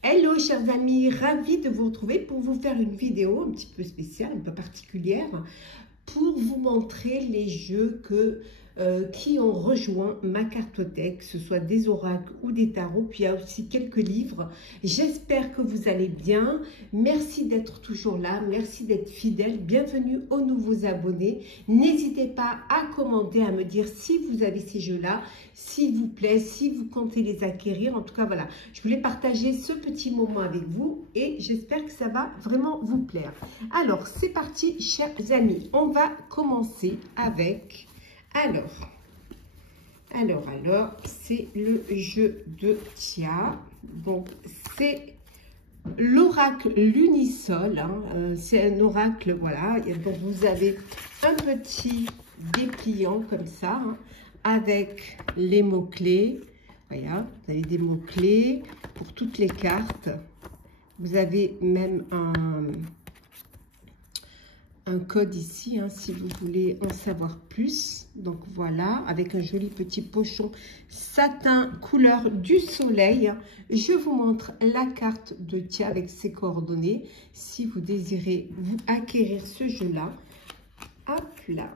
Hello chers amis, ravie de vous retrouver pour vous faire une vidéo un petit peu spéciale, un peu particulière, pour vous montrer les jeux qui ont rejoint ma cartothèque, que ce soit des oracles ou des tarots, puis il y a aussi quelques livres. J'espère que vous allez bien, merci d'être toujours là, merci d'être fidèle, bienvenue aux nouveaux abonnés. N'hésitez pas à commenter, à me dire si vous avez ces jeux-là, s'il vous plaît, si vous comptez les acquérir. En tout cas, voilà, je voulais partager ce petit moment avec vous et j'espère que ça va vraiment vous plaire. Alors, c'est parti, chers amis. On va commencer avec... Alors, c'est le jeu de Tia. Donc, c'est l'oracle Lunisol. Hein. C'est un oracle, voilà. Et donc, vous avez un petit dépliant comme ça, hein, avec les mots-clés. Voilà, vous avez des mots-clés pour toutes les cartes. Vous avez même un code ici, hein, si vous voulez en savoir plus. Donc voilà, avec un joli petit pochon satin couleur du soleil. Je vous montre la carte de Tia avec ses coordonnées. Si vous désirez vous acquérir ce jeu-là, hop là.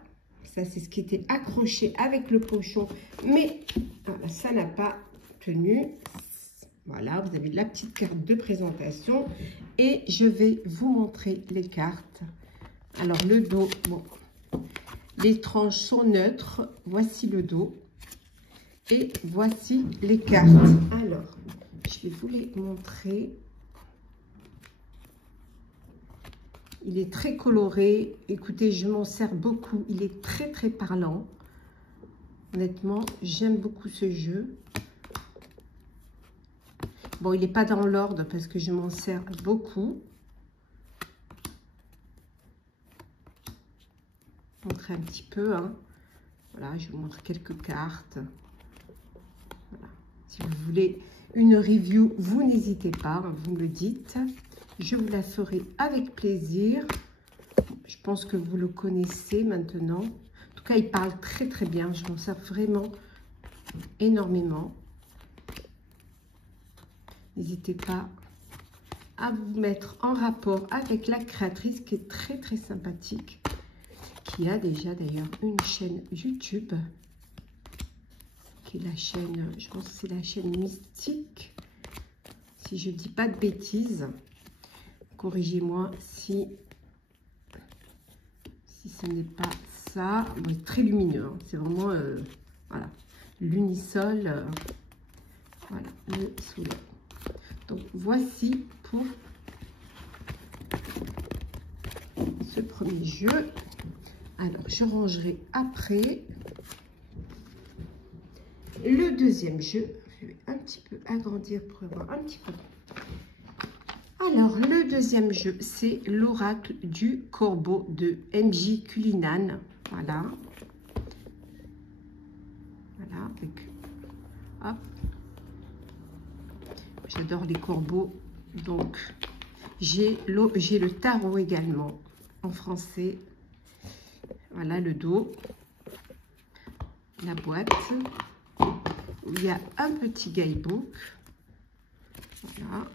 Ça, c'est ce qui était accroché avec le pochon, mais voilà, ça n'a pas tenu. Voilà, vous avez la petite carte de présentation et je vais vous montrer les cartes. Alors, le dos, bon, les tranches sont neutres. Voici le dos. Et voici les cartes. Alors, je vais vous les montrer. Il est très coloré. Écoutez, je m'en sers beaucoup. Il est très, très parlant. Honnêtement, j'aime beaucoup ce jeu. Bon, il n'est pas dans l'ordre parce que je m'en sers beaucoup. Montrer un petit peu, hein. Voilà, je vous montre quelques cartes. Voilà. Si vous voulez une review, vous n'hésitez pas, hein, vous me le dites, je vous la ferai avec plaisir. Je pense que vous le connaissez maintenant. En tout cas, il parle très très bien, je m'en sers vraiment énormément. N'hésitez pas à vous mettre en rapport avec la créatrice qui est très très sympathique, qui a déjà d'ailleurs une chaîne YouTube, qui est la chaîne, je pense que c'est la chaîne Mystique, si je dis pas de bêtises. Corrigez-moi si ce n'est pas ça. Bon, très lumineux, hein. C'est vraiment, voilà, Lunisol, voilà, le soleil. Donc, voici pour ce premier jeu. Alors, je rangerai après le deuxième jeu. Je vais un petit peu agrandir pour avoir un petit peu. Alors, le deuxième jeu, c'est l'oracle du corbeau de MJ Cullinan. Voilà. Voilà, avec... Hop. J'adore les corbeaux. Donc, j'ai le tarot également en français. Voilà le dos, la boîte, où il y a un petit guidebook, voilà,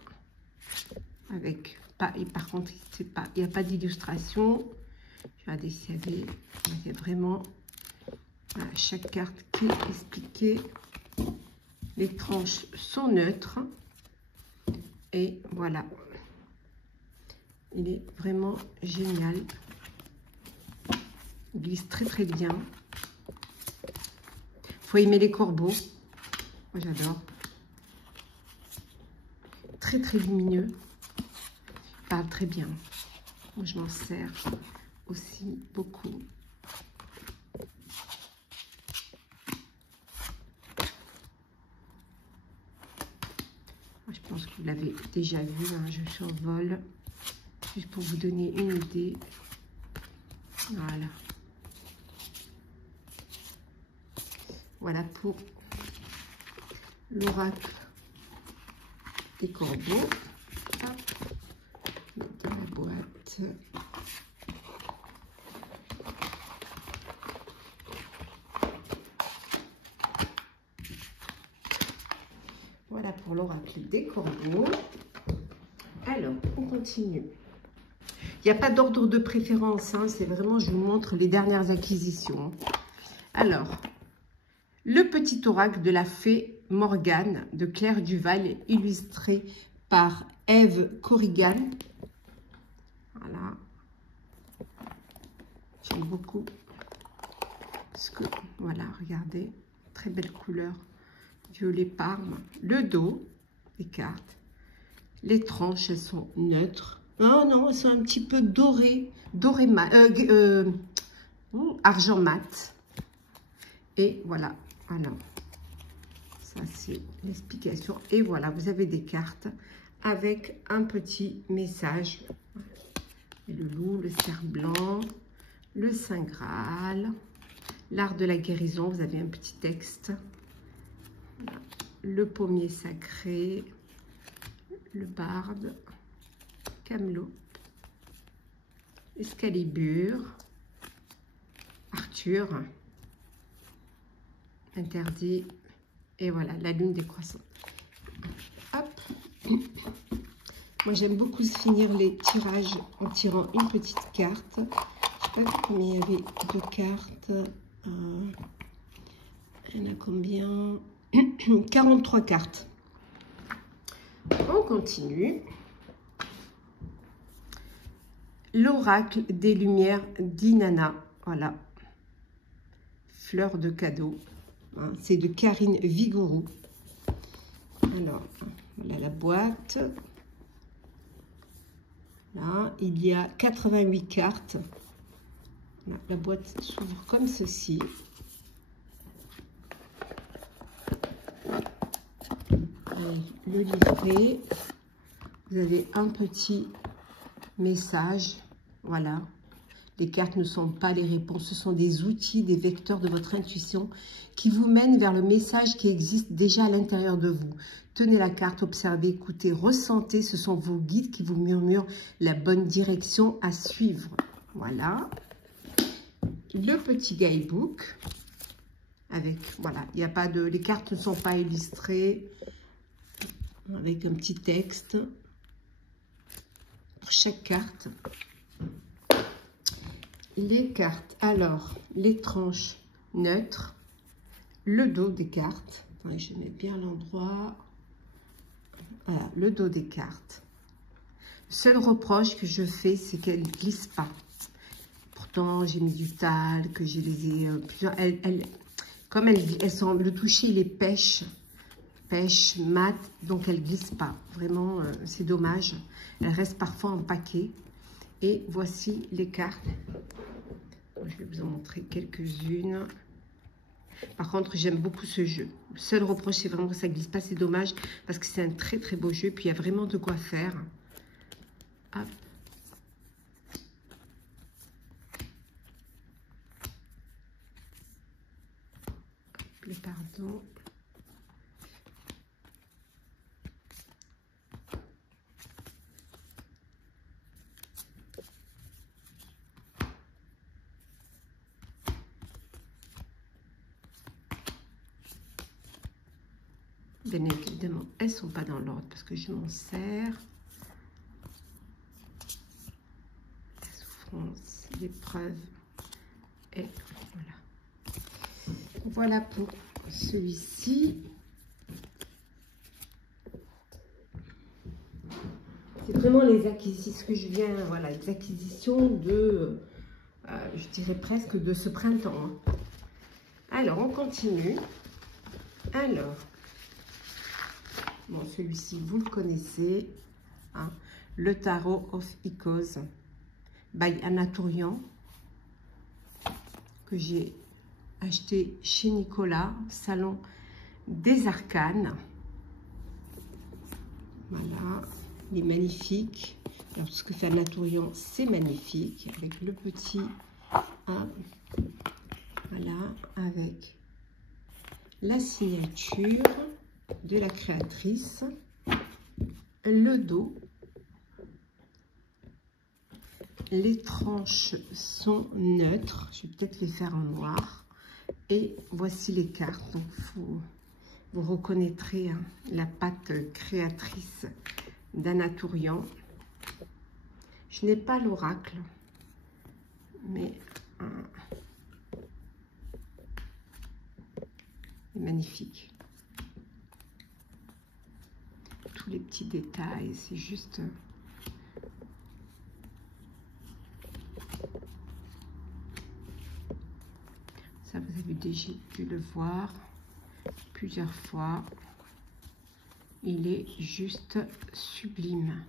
avec, et par contre, il n'y a pas d'illustration. Regardez s'il y a vraiment, voilà, chaque carte qui est expliquée. Les tranches sont neutres, et voilà, il est vraiment génial. Il glisse très très bien. Faut aimer les corbeaux. Moi j'adore. Très très lumineux. Il parle très bien. Moi je m'en sers aussi beaucoup. Moi, je pense que vous l'avez déjà vu, hein, je survole. Juste pour vous donner une idée. Voilà. Voilà pour l'oracle des corbeaux. Hop, dans la boîte. Voilà pour l'oracle des corbeaux. Alors, on continue. Il n'y a pas d'ordre de préférence, hein, c'est vraiment, je vous montre les dernières acquisitions. Alors, le petit oracle de la fée Morgane de Claire Duval, illustré par Eve Corrigan. Voilà. J'aime beaucoup. Parce que, voilà, regardez, très belle couleur, violet parme. Le dos des cartes. Les tranches, elles sont neutres. Oh non, elles sont un petit peu dorées, argent mat. Et voilà, alors, ça c'est l'explication. Et voilà, vous avez des cartes avec un petit message. Et le loup, le cerf blanc, le Saint Graal, l'art de la guérison, vous avez un petit texte. Le pommier sacré, le barde, Camelot, Excalibur, Arthur, interdit, et voilà, la lune décroissante. Hop. Moi, j'aime beaucoup finir les tirages en tirant une petite carte. Je ne sais pas combien il y avait de cartes. Il y en a combien? 43 cartes. On continue. L'oracle des lumières d'Inanna. Voilà. Fleur de cadeau. Hein, c'est de Karine Vigouroux. Alors, voilà la boîte. Là, il y a 88 cartes. Là, la boîte s'ouvre comme ceci. Le livret. Vous avez un petit message. Voilà. Les cartes ne sont pas les réponses, ce sont des outils, des vecteurs de votre intuition qui vous mènent vers le message qui existe déjà à l'intérieur de vous. Tenez la carte, observez, écoutez, ressentez, ce sont vos guides qui vous murmurent la bonne direction à suivre. Voilà. Le petit guidebook avec, voilà, il n'y a pas de, les cartes ne sont pas illustrées, avec un petit texte pour chaque carte. Les cartes, alors, les tranches neutres, le dos des cartes. Attendez, je mets bien l'endroit. Voilà, le dos des cartes. Le seul reproche que je fais, c'est qu'elles ne glissent pas. Pourtant, j'ai mis du talc, je les ai plusieurs. Comme elles sont, le toucher, les pêche mat, donc elles ne glissent pas. Vraiment, c'est dommage. Elles restent parfois en paquet. Et voici les cartes. Je vais vous en montrer quelques-unes. Par contre, j'aime beaucoup ce jeu. Le seul reproche, c'est vraiment que ça ne glisse pas. C'est dommage parce que c'est un très très beau jeu. Puis il y a vraiment de quoi faire. Hop. Le pardon. Bien évidemment, elles ne sont pas dans l'ordre parce que je m'en sers. La souffrance, l'épreuve. Et voilà. Voilà pour celui-ci. C'est vraiment les acquisitions, ce que je viens, voilà, les acquisitions de, je dirais presque de ce printemps. Hein. Alors, on continue. Alors, bon, celui-ci, vous le connaissez, hein, le Tarot of Icos by Anatolian, que j'ai acheté chez Nicolas, Salon des Arcanes. Voilà, il est magnifique. Alors, ce que fait Anatolian, c'est magnifique, avec le petit, hein, voilà, avec la signature de la créatrice, le dos, les tranches sont neutres, je vais peut-être les faire en noir, et voici les cartes. Donc vous reconnaîtrez, hein, la patte créatrice d'Anatourian. Je n'ai pas l'oracle, mais c'est magnifique. Tous les petits détails, c'est juste... Ça, vous avez déjà pu le voir plusieurs fois. Il est juste sublime.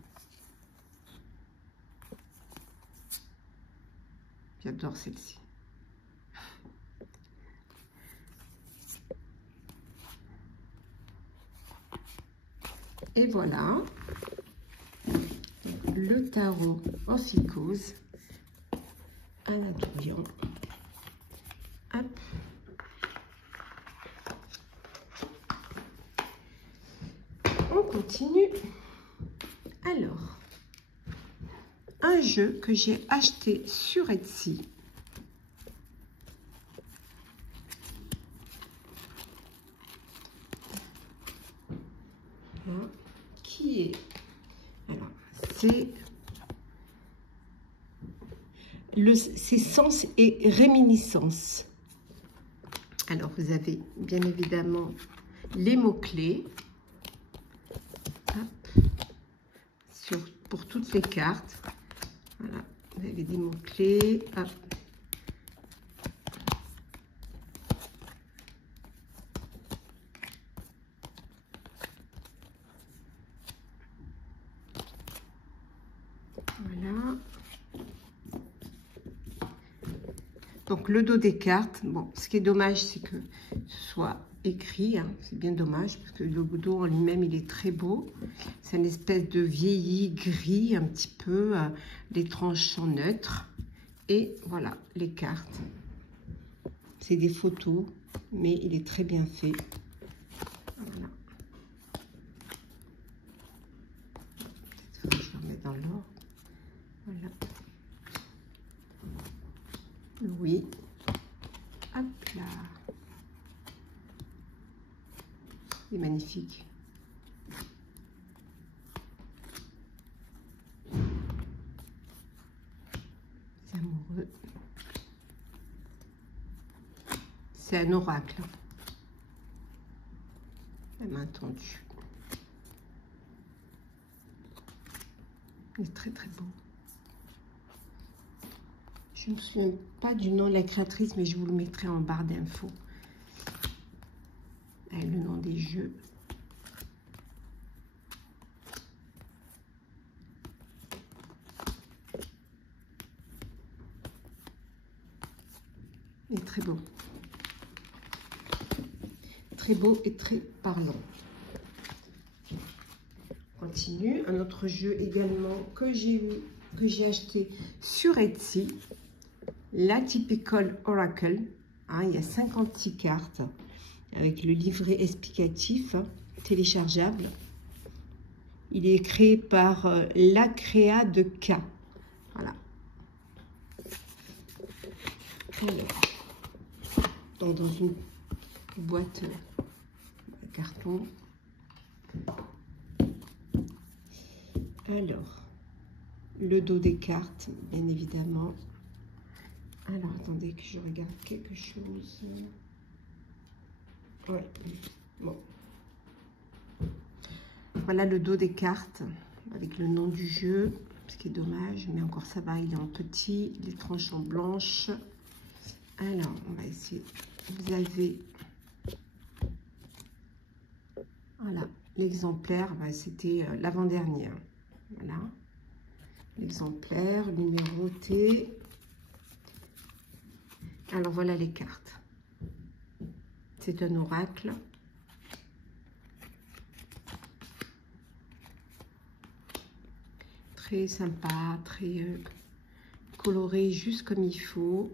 J'adore celle-ci. Et voilà le tarot Ophiuchos Anatourian. Hop. On continue. Alors, un jeu que j'ai acheté sur Etsy. Qui est... Alors, c'est Sens et Réminiscence. Alors, vous avez bien évidemment les mots-clés pour toutes les cartes. Voilà, vous avez des mots-clés. Voilà. Donc, le dos des cartes. Bon, ce qui est dommage, c'est que ce soit écrit. Hein. C'est bien dommage, parce que le dos en lui-même, il est très beau. C'est une espèce de vieilli gris, un petit peu. Les tranches sont neutres. Et voilà, les cartes. C'est des photos, mais il est très bien fait. Voilà. Je vais le remettre dans l'ordre. Voilà. Oui. Hop là. Il est magnifique. C'est amoureux. C'est un oracle. La main tendue. Il est très très beau. Je ne me souviens pas du nom de la créatrice, mais je vous le mettrai en barre d'infos. Le nom des jeux. Il est très beau. Très beau et très parlant. On continue. Un autre jeu également que j'ai acheté sur Etsy. La Typical Oracle. Hein, il y a 56 cartes avec le livret explicatif téléchargeable. Il est créé par la Créa de K. Voilà. Alors, donc dans une boîte de carton. Alors, le dos des cartes, bien évidemment. Alors, attendez que je regarde quelque chose. Ouais, bon. Voilà le dos des cartes avec le nom du jeu, ce qui est dommage, mais encore ça va, il est en petit, les tranches en blanche. Alors, on va essayer. Vous avez, voilà, l'exemplaire, bah, c'était l'avant-dernier. Voilà, l'exemplaire numéroté. Alors, voilà les cartes. C'est un oracle. Très sympa, très coloré, juste comme il faut.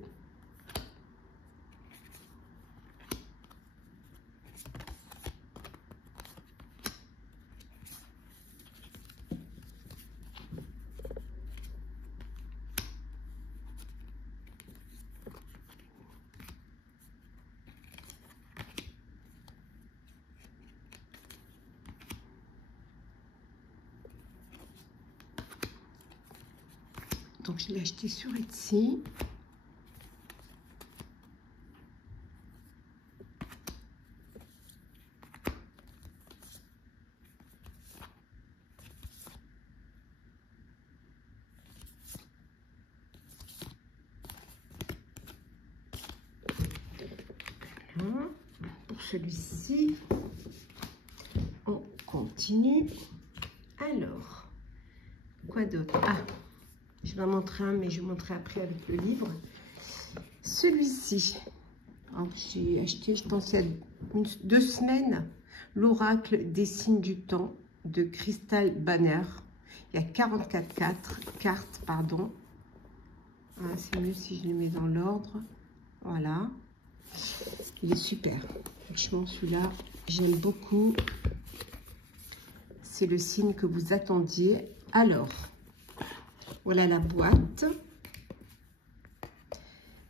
Donc, je l'ai acheté sur Etsy. Voilà. Pour celui-ci, on continue. Alors, quoi d'autre? Ah, je vais en montrer un, mais je vais montrer après avec le livre. Celui-ci, j'ai acheté, je pense, il y a 2 semaines, l'Oracle des signes du temps de Crystal Banner. Il y a 44 cartes, pardon. Ah, c'est mieux si je les mets dans l'ordre. Voilà. Il est super. Franchement, celui-là, j'aime beaucoup. C'est le signe que vous attendiez. Alors, voilà la boîte.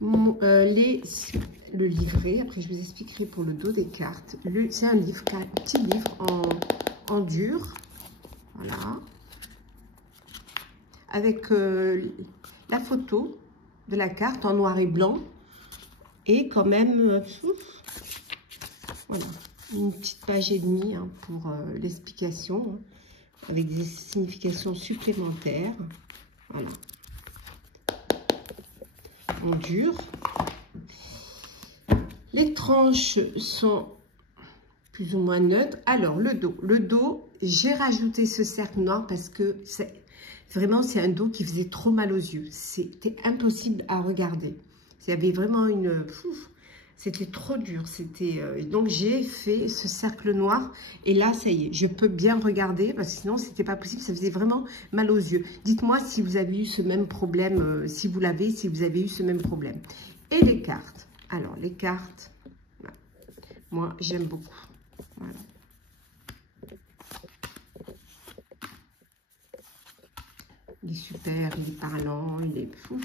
Le livret. Après, je vous expliquerai pour le dos des cartes. C'est un livre, un petit livre en dur. Voilà. Avec la photo de la carte en noir et blanc. Et quand même, voilà, une petite page et demie hein, pour l'explication, hein, avec des significations supplémentaires. Voilà. En dur. Les tranches sont plus ou moins neutres. Alors, le dos, j'ai rajouté ce cercle noir parce que vraiment, c'est un dos qui faisait trop mal aux yeux. C'était impossible à regarder. Il y avait vraiment une... C'était trop dur. Donc, j'ai fait ce cercle noir. Et là, ça y est, je peux bien regarder. Parce que sinon, c'était pas possible. Ça faisait vraiment mal aux yeux. Dites-moi si vous avez eu ce même problème. Si vous avez eu ce même problème. Et les cartes. Alors, les cartes, moi, j'aime beaucoup. Voilà. Il est super, il est parlant, il est fou.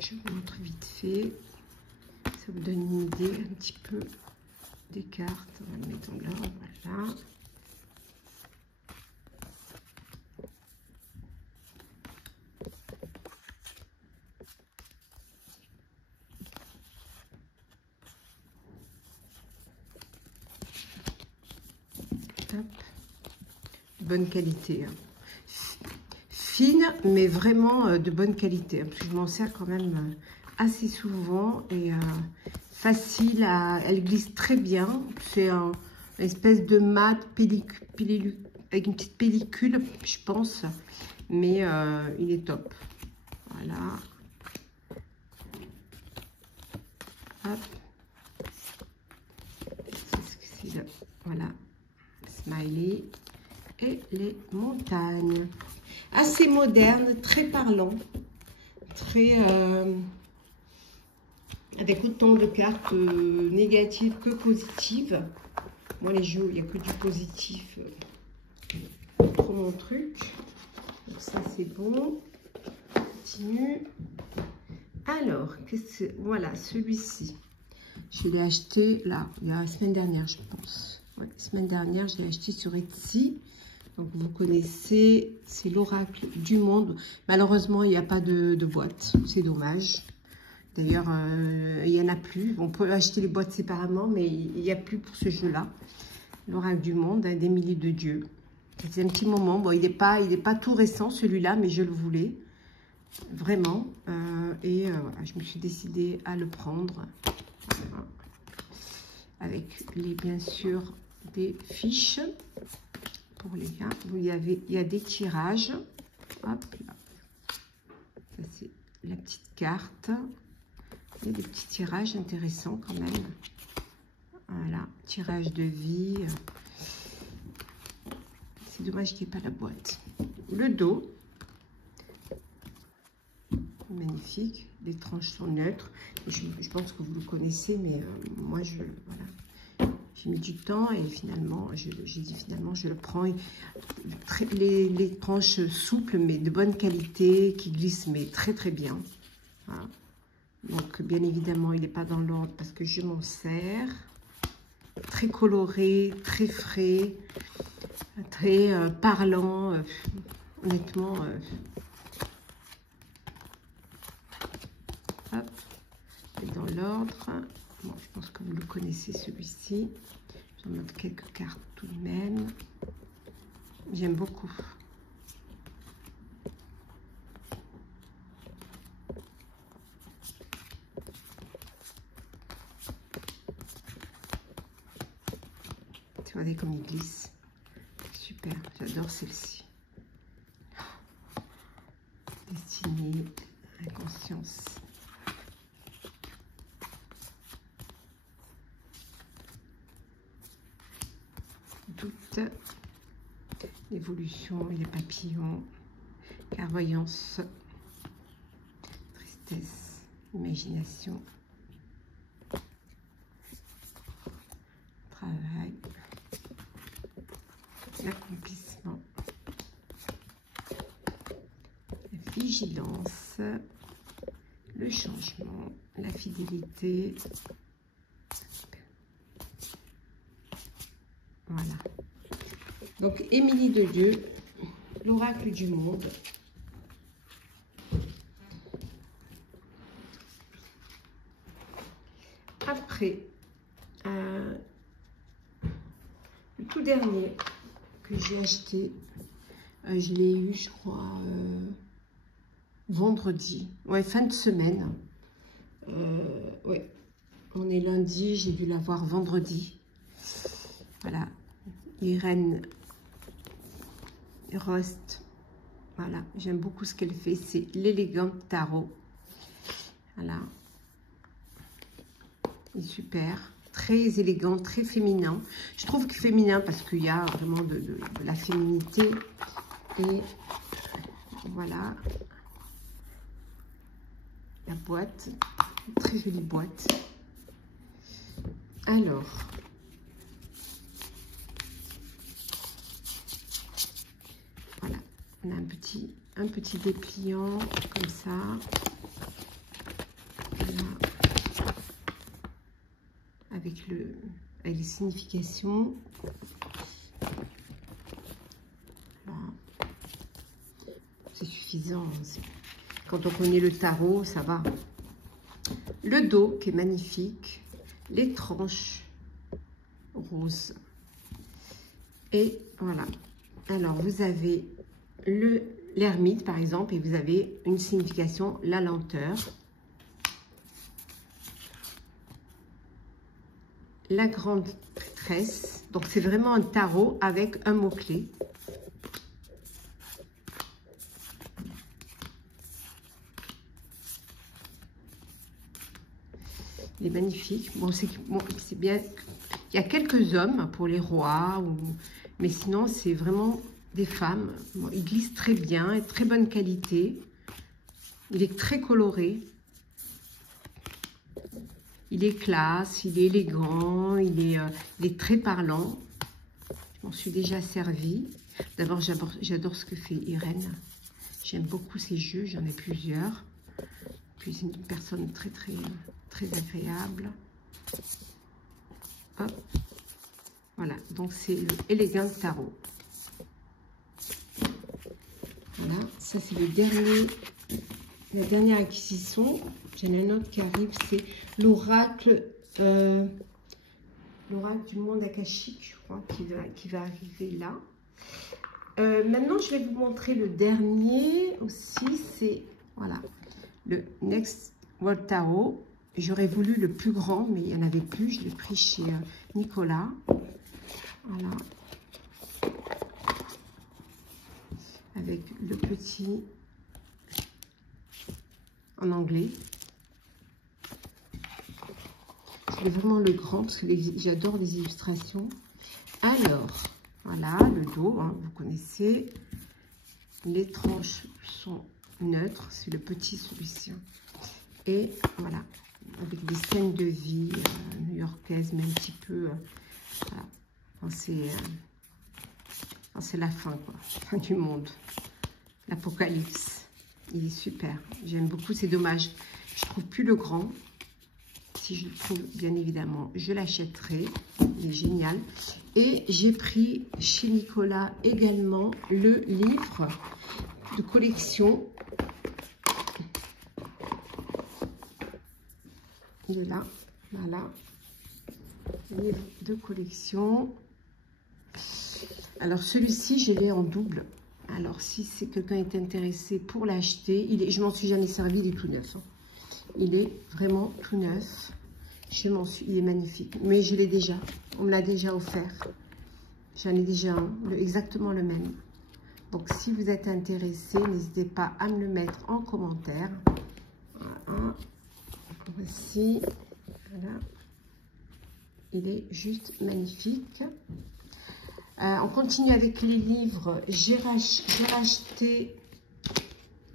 Je vous montre vite fait. Ça vous donne une idée un petit peu des cartes. On va le mettre en l'ordre, voilà. Hop. Bonne qualité. Hein. Fine, mais vraiment de bonne qualité. Hein, parce que je m'en sers quand même assez souvent et facile à... Elle glisse très bien. C'est une espèce de mat pellicule, avec une petite pellicule, je pense. Mais il est top. Voilà. Hop. C'est ce que c'est là. Voilà. Smiley. Et les montagnes. Assez moderne, très parlant. Très... avec autant de cartes négatives que positives. Moi, les jeux, il n'y a que du positif pour mon truc. Donc ça, c'est bon. On continue. Alors, voilà, celui-ci. Je l'ai acheté, là, il y a la semaine dernière, je pense. Ouais, la semaine dernière, je l'ai acheté sur Etsy. Donc, vous connaissez, c'est l'Oracle du Monde. Malheureusement, il n'y a pas de boîte. C'est dommage. D'ailleurs, il n'y en a plus. On peut acheter les boîtes séparément, mais il n'y a plus pour ce jeu-là. L'Oracle du Monde, hein, des milliers de dieux. Ça faisait un petit moment. Bon, il n'est pas tout récent, celui-là, mais je le voulais. Vraiment. Voilà, je me suis décidée à le prendre. Voilà. Avec, bien sûr, des fiches. Pour les gars, il y a des tirages. Hop là. Ça, c'est la petite carte. Il y a des petits tirages intéressants quand même. Voilà, tirage de vie. C'est dommage qu'il n'y ait pas la boîte. Le dos. Magnifique. Les tranches sont neutres. Je pense que vous le connaissez, mais moi, voilà. J'ai mis du temps et finalement, j'ai dit finalement, je le prends. Les tranches souples, mais de bonne qualité, qui glissent, mais très très bien. Voilà. Donc, bien évidemment, il n'est pas dans l'ordre parce que je m'en sers. Très coloré, très frais, très parlant. Honnêtement, hop, c'est dans l'ordre. Bon, je pense que vous le connaissez celui-ci. J'en note quelques cartes tout de même. J'aime beaucoup. Regardez comme il glisse. Super, j'adore celle-ci. Destinée, inconscience. Doute, l'évolution et les papillons, clairvoyance, tristesse, imagination, travail, l'accomplissement, la vigilance, le changement, la fidélité. Voilà. Donc, Émilie de Dieu, l'oracle du monde. Après, le tout dernier que j'ai acheté, je l'ai eu, je crois, vendredi. Ouais, fin de semaine. Ouais, on est lundi, j'ai dû l'avoir vendredi. Voilà, Irène Rost. Voilà, j'aime beaucoup ce qu'elle fait. C'est l'élégant tarot. Voilà. Il est super. Très élégant, très féminin. Je trouve que féminin parce qu'il y a vraiment de la féminité. Et voilà. La boîte. Très jolie boîte. Alors. Voilà. On a un petit dépliant comme ça. Voilà. Avec les significations. Voilà. C'est suffisant. Quand on connaît le tarot, ça va. Le dos qui est magnifique. Les tranches roses. Et voilà. Alors, vous avez l'ermite, par exemple, et vous avez une signification, la lenteur. La grande prêtresse. Donc, c'est vraiment un tarot avec un mot-clé. Il est magnifique. Bon, c'est bien. Il y a quelques hommes pour les rois, mais sinon, c'est vraiment des femmes. Bon, il glisse très bien, et très bonne qualité. Il est très coloré. Il est classe, il est élégant, il est très parlant. Je m'en suis déjà servi. D'abord, j'adore ce que fait Irène. J'aime beaucoup ses jeux, j'en ai plusieurs. Puis, c'est une personne très agréable. Hop. Voilà, donc c'est l'élégant tarot. Voilà, ça c'est la dernière acquisition. J'en ai un autre qui arrive, c'est l'oracle du monde akashique, je crois, qui va arriver là. Maintenant, je vais vous montrer le dernier aussi, c'est voilà, le Next World Tarot. J'aurais voulu le plus grand, mais il n'y en avait plus. Je l'ai pris chez Nicolas. Voilà. Avec le petit en anglais. C'est vraiment le grand, parce que j'adore les illustrations. Alors, voilà, le dos, hein, vous connaissez. Les tranches sont neutres. C'est le petit, celui-ci. Et voilà, avec des scènes de vie new-yorkaises, mais un petit peu Voilà. C'est la fin, quoi. Fin du monde. L'apocalypse. Il est super. J'aime beaucoup. C'est dommage. Je trouve plus le grand. Si je le trouve, bien évidemment, je l'achèterai. Il est génial. Et j'ai pris chez Nicolas également le livre de collection. Il est là. Voilà. Livre de collection. Alors, celui-ci, je l'ai en double. Alors, si c'est quelqu'un est intéressé pour l'acheter, je m'en suis jamais servi, il est tout neuf. Hein. Il est vraiment tout neuf. Il est magnifique. Mais je l'ai déjà. On me l'a déjà offert. J'en ai déjà un, exactement le même. Donc, si vous êtes intéressé, n'hésitez pas à me le mettre en commentaire. Voilà. Voici. Voilà. Il est juste magnifique. On continue avec les livres. J'ai racheté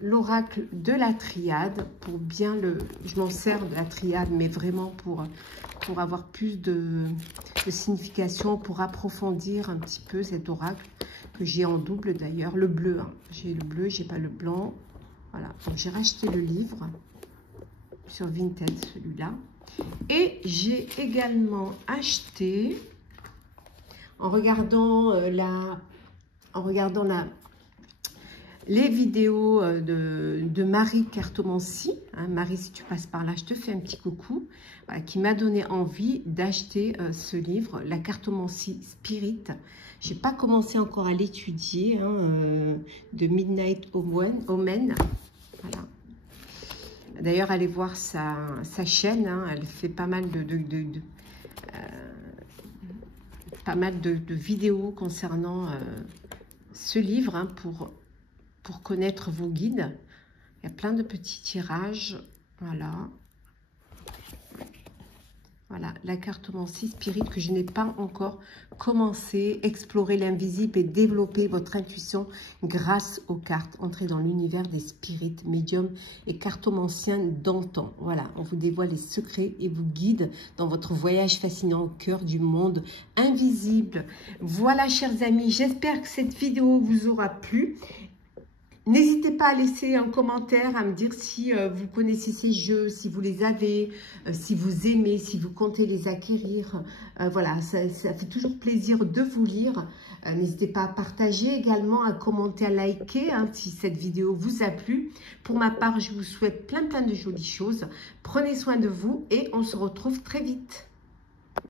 l'oracle de la triade pour bien je m'en sers de la triade, mais vraiment pour avoir plus de signification, pour approfondir un petit peu cet oracle que j'ai en double d'ailleurs. Le bleu, hein. J'ai le bleu, j'ai pas le blanc. Voilà, donc j'ai racheté le livre sur Vinted, celui-là. Et j'ai également acheté, en regardant les vidéos de Marie Cartomancie, hein, Marie, si tu passes par là, je te fais un petit coucou, voilà, qui m'a donné envie d'acheter ce livre, La Cartomancie Spirit. Je n'ai pas commencé encore à l'étudier, hein, de Midnight Omen. Voilà. D'ailleurs, allez voir sa chaîne, hein, elle fait pas mal de vidéos concernant ce livre, hein, pour connaître vos guides. Il y a plein de petits tirages. Voilà. Voilà, la cartomancie spirit que je n'ai pas encore commencé. Explorer l'invisible et développer votre intuition grâce aux cartes. Entrez dans l'univers des spirites, médiums et cartomanciens d'antan. Voilà, on vous dévoile les secrets et vous guide dans votre voyage fascinant au cœur du monde invisible. Voilà, chers amis, j'espère que cette vidéo vous aura plu. N'hésitez pas à laisser un commentaire, à me dire si vous connaissez ces jeux, si vous les avez, si vous aimez, si vous comptez les acquérir. Voilà, ça fait toujours plaisir de vous lire. N'hésitez pas à partager également, à commenter, à liker, hein, si cette vidéo vous a plu. Pour ma part, je vous souhaite plein de jolies choses. Prenez soin de vous et on se retrouve très vite.